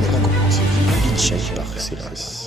كنت بيتشاي par excellence.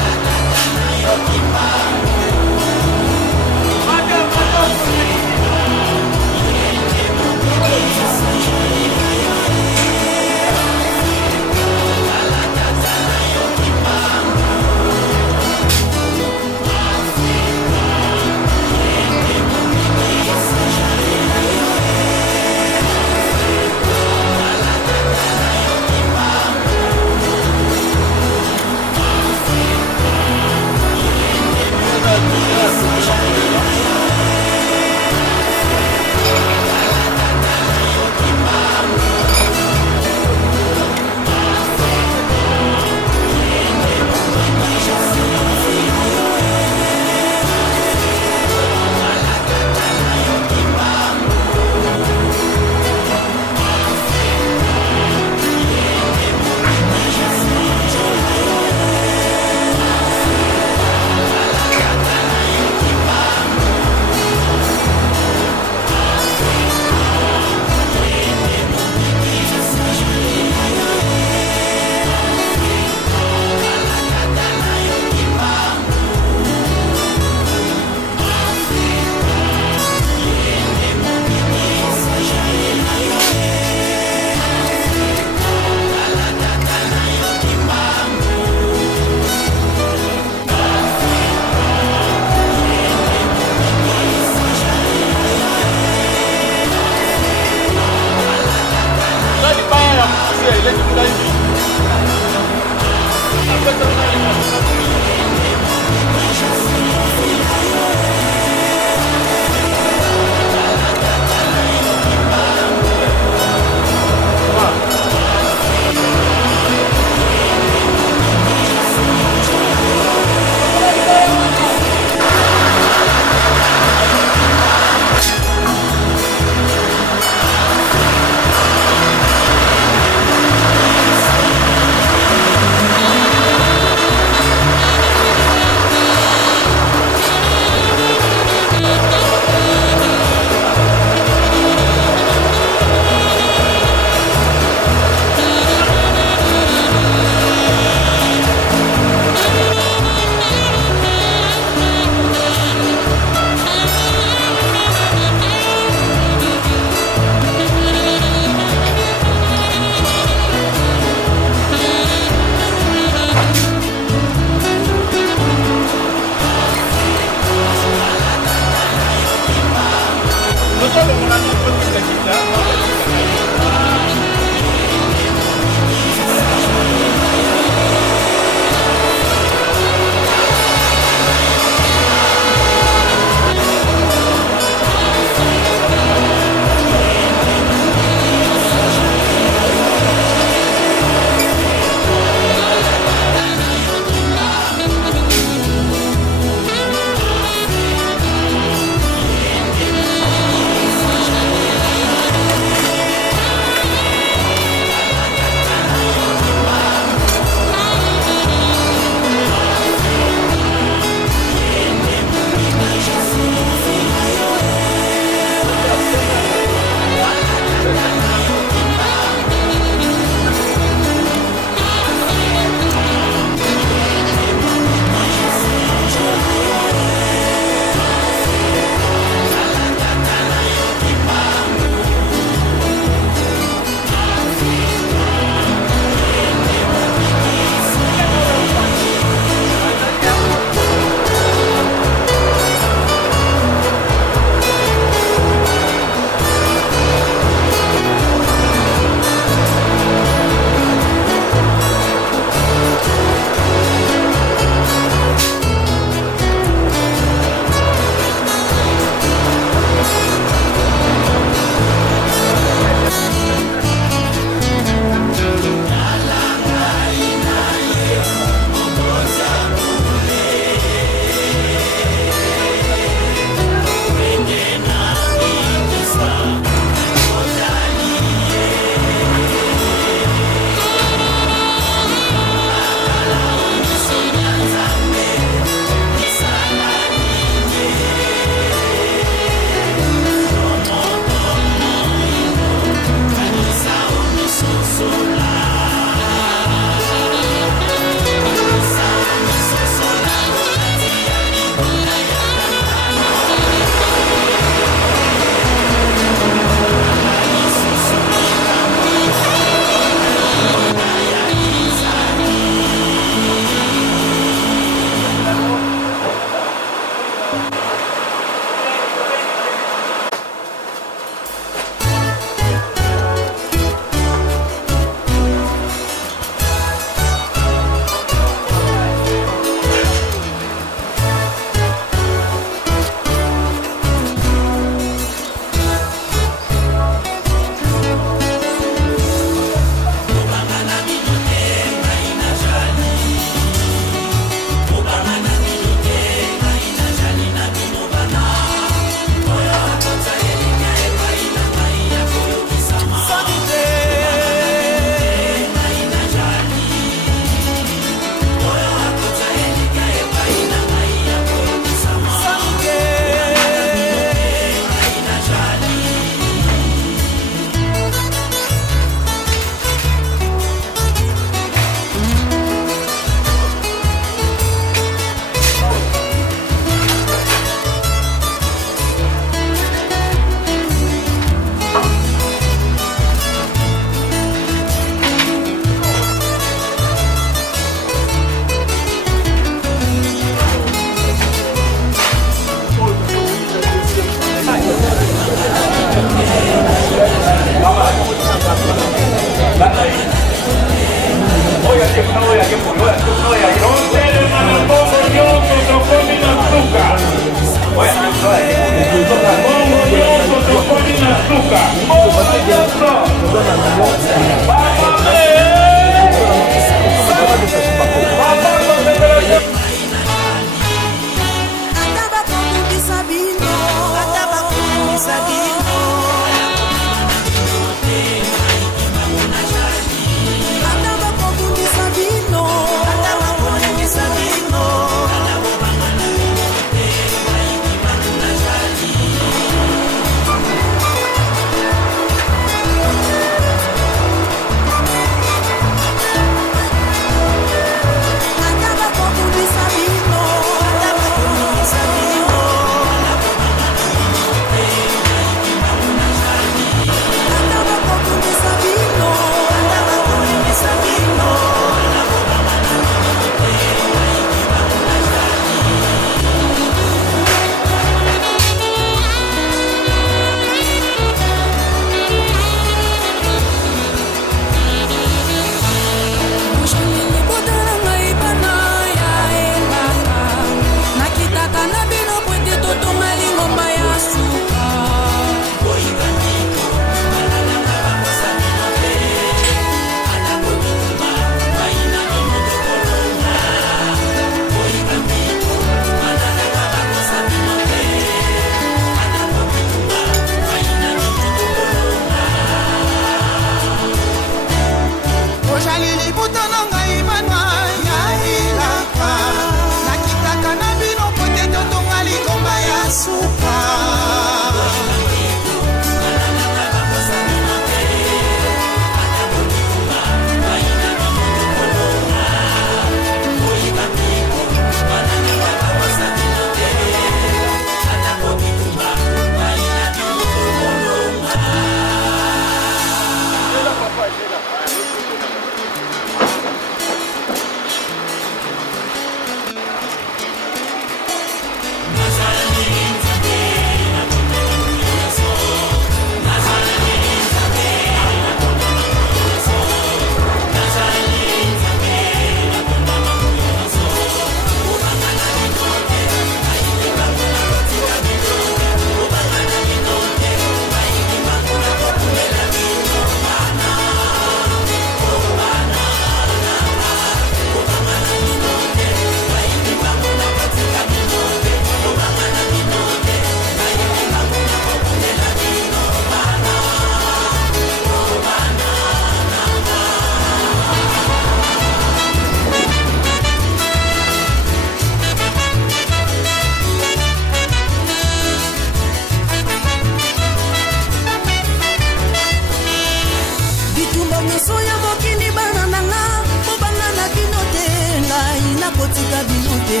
nyonso ya mokili bana nanga kobanga na bino te ngai nakotika bino te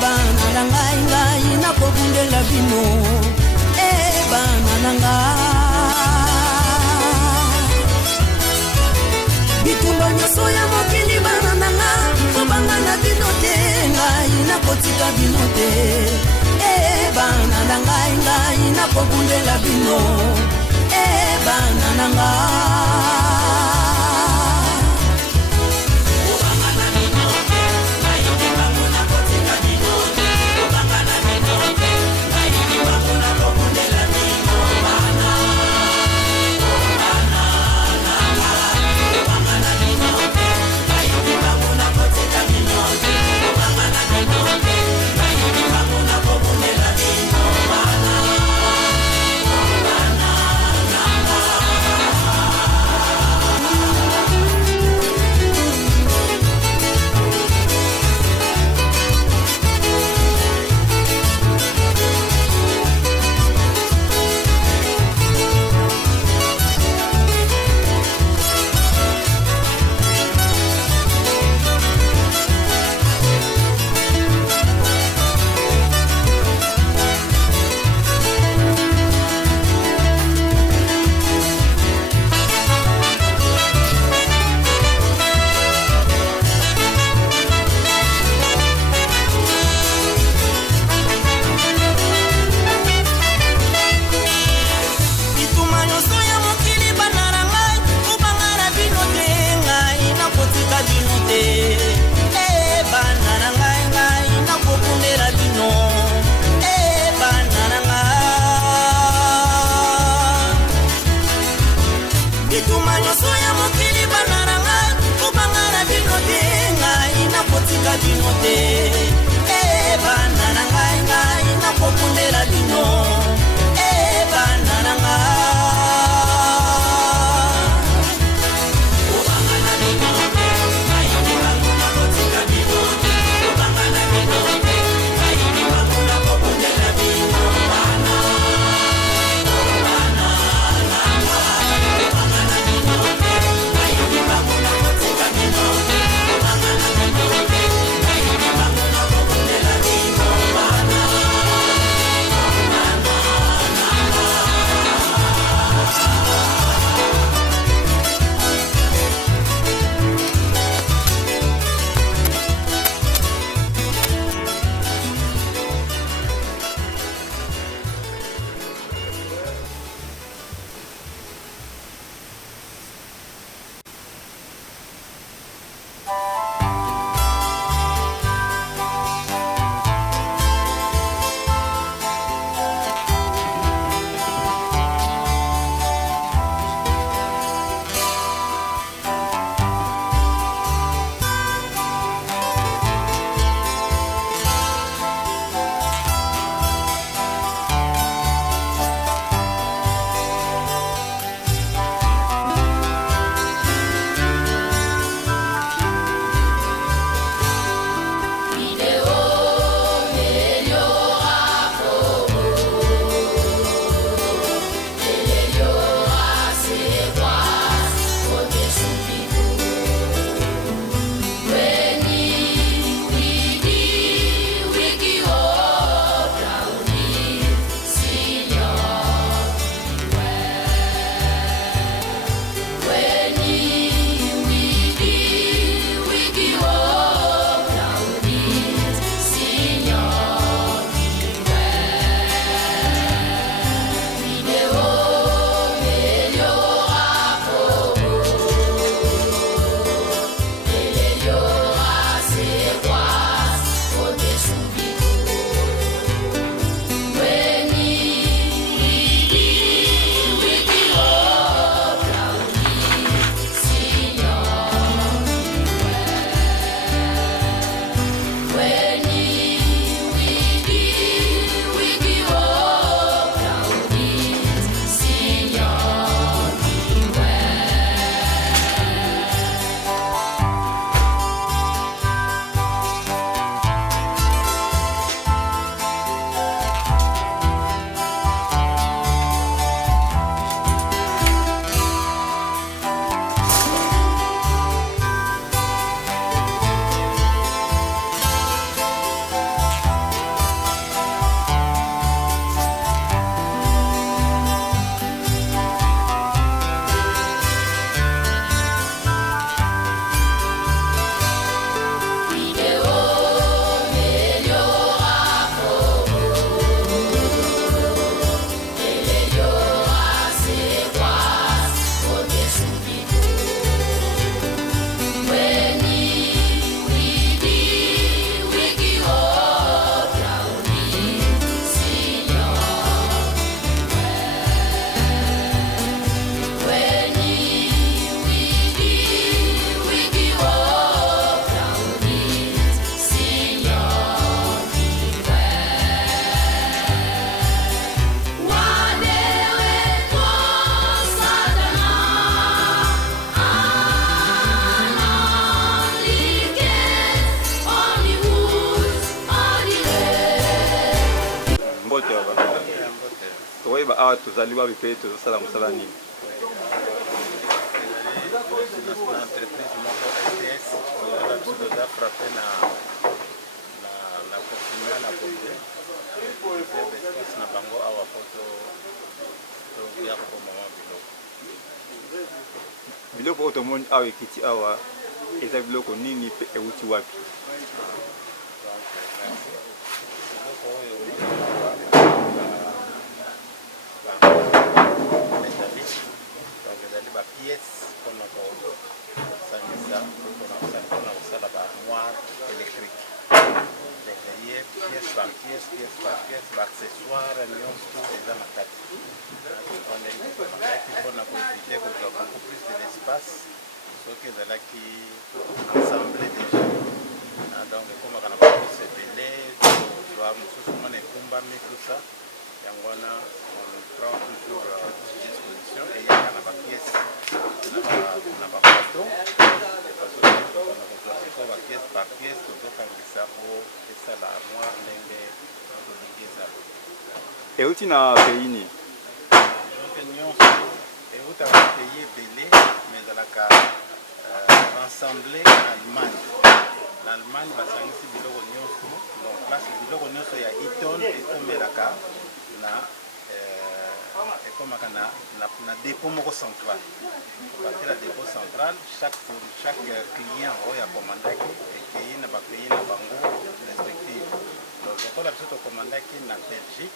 bana na ngai nakobundela bino bana na ngai bitumba nyonso ya mokili bana nanga kobanga na bino te ngai nakotika bino te bana na ngai nakobundela bino bana na awa tozali babi mpe tozosala mosala nini? Na entreprise moko STS oyo biso toza frappe na continue na konde espace na bango awa po toya kobomama biloko oyo tomoni awa ekiti awa eza biloko nini mpe euti wapi? biloko oyo ezali bapiece mpona kosangisa mpona kosala baarmoire électrique ye pièce par pièce baaccessoire nyonso eza na kati ezalaki mpona koevite kozwa beaucoup plus de l'espace soki ezalaki ensemble déjà donc ekomaka na bapiece ebele kozwa mosusu mona ekumbami tout ça yango wana on prend toujours disposition eyaka na bapiece na baplateau kozwa bapiece par pièce tozokangisa po esala armoire ndenge tolingi ezala. Euti na pays nini? donc nyonso eutaka na pays ebele mais ezalaka rassemble na Allemagne. Na Allemagne basangisi biloko nyonso donc place biloko nyonso ya Eaton ekomelaka ekomaka na dépôt moko central. Partir la dépôt central, chaque client oyo akomandaki ekei na bapays na bango respective. Donc lokola biso tokomandaki na Belgique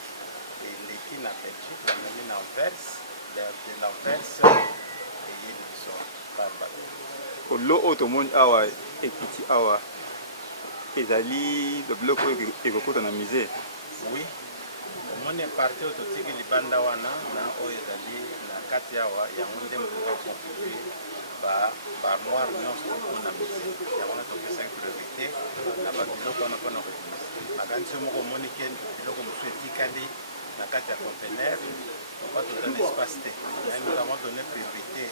eleki na Belgique bamemi na Anvers de l'Anvers eye biso par bato. Olo oyo tomoni awa ekiti awa ezali biloko oyo ekokota na musée? Oui. omoni parti oyo totiki libanda wana na oyo ezali na kati awa yango nde mokoka kontribue baarmoire nyonso mpona musée yango wana topesaki priorité na babiloko wana mpona koutilize. makanisi moko omoni ke biloko mosusu etikali na kati ya contener opa toza na espace te mais nous avons donné priorité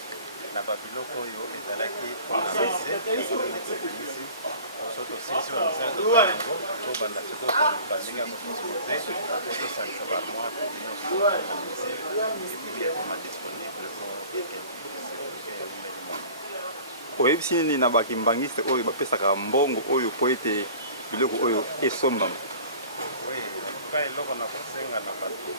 na babiloko oyo ezalaki mpona musée tosilisi soki osilisi bamusala totango tobanda sikoyo bandenge ya kotransporte po tosangisa baarmoire nyonso na musée ebibi ekoma disponible po oyebisi nini na bakimbangiste oyo bapesaka mbongo oyo po ete biloko oyo esombama? oui epa eloko na kosenga na bato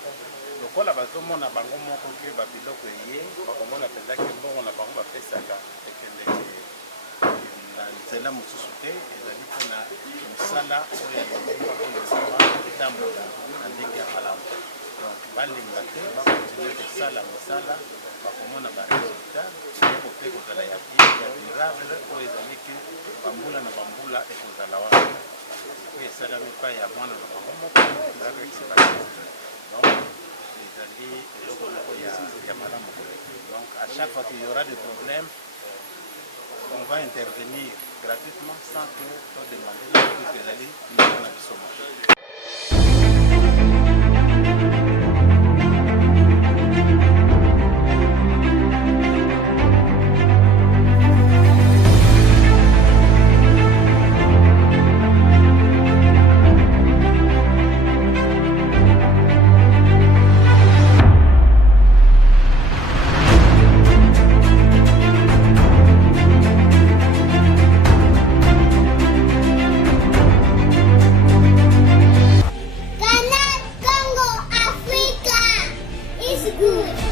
lokola bazomona bango moko ke babiloko eye bakomona mpenzaki mbongo na bango bapesaka ekendeke na nzela mosusu te ezali mpona mosala oyo etambola na ndenge ya malamu. donc balinga te bakontinue kosala mosala bakomona baresultat biloko mpe kozala ya durable oyo ezaliki bambula na bambula ekozala wana oyo esalami epai ya mwana na bango moko donc ezali eloko moko ya malamu. donc à chaque fois qu'il y aura des problèmes on va intervenir gratuitement sans que tu demander la plus que ezali niveau na biso moko. Good.